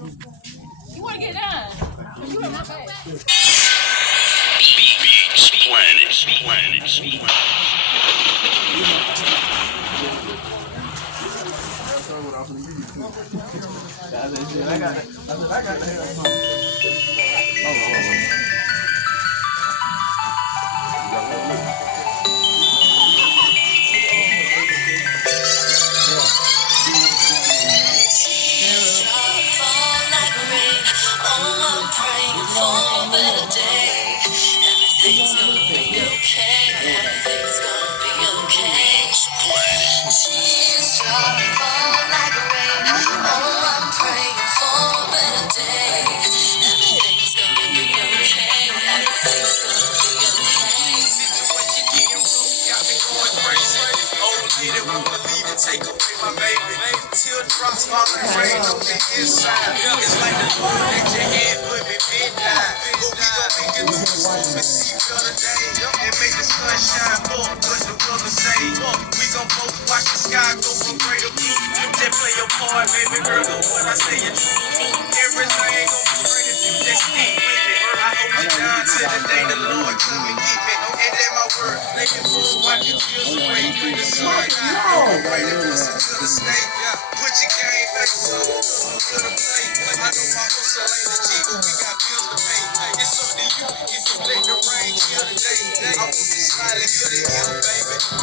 You want to get done? You in my bed. Beach Planet. I got the hell. Fall like rain. Oh, I'm praying for a better day. Everything's gonna be okay. Everything's gonna be okay. Tears fall like rain. Oh, I'm praying for a better day. Everything's gonna be okay. Everything's gonna be okay. Situation getting rude, got me going crazy. Old lady wanna leave and take away my baby. Teardrops falling rain on the inside. It's like the Lord that your head put me midnight. But we gon' make it through the storm and see better days. And make the sun shine more, what the brother say. We gon' both watch the sky go from gray to blue. Just play your part, baby girl, do what I say you true. Everything ain't gon' be great if you just stick with it. I hold you down till the day the Lord come and get me. Ain't that my word? Make it full, wipe your tears away. Bring the sun out. Pray the blessing to the state. Put your game face on, to the plate. I know my hustle ain't legit, but we got bills to pay. It's up to you if you let the rain kill the day. I want you smiling, you're the hill, baby.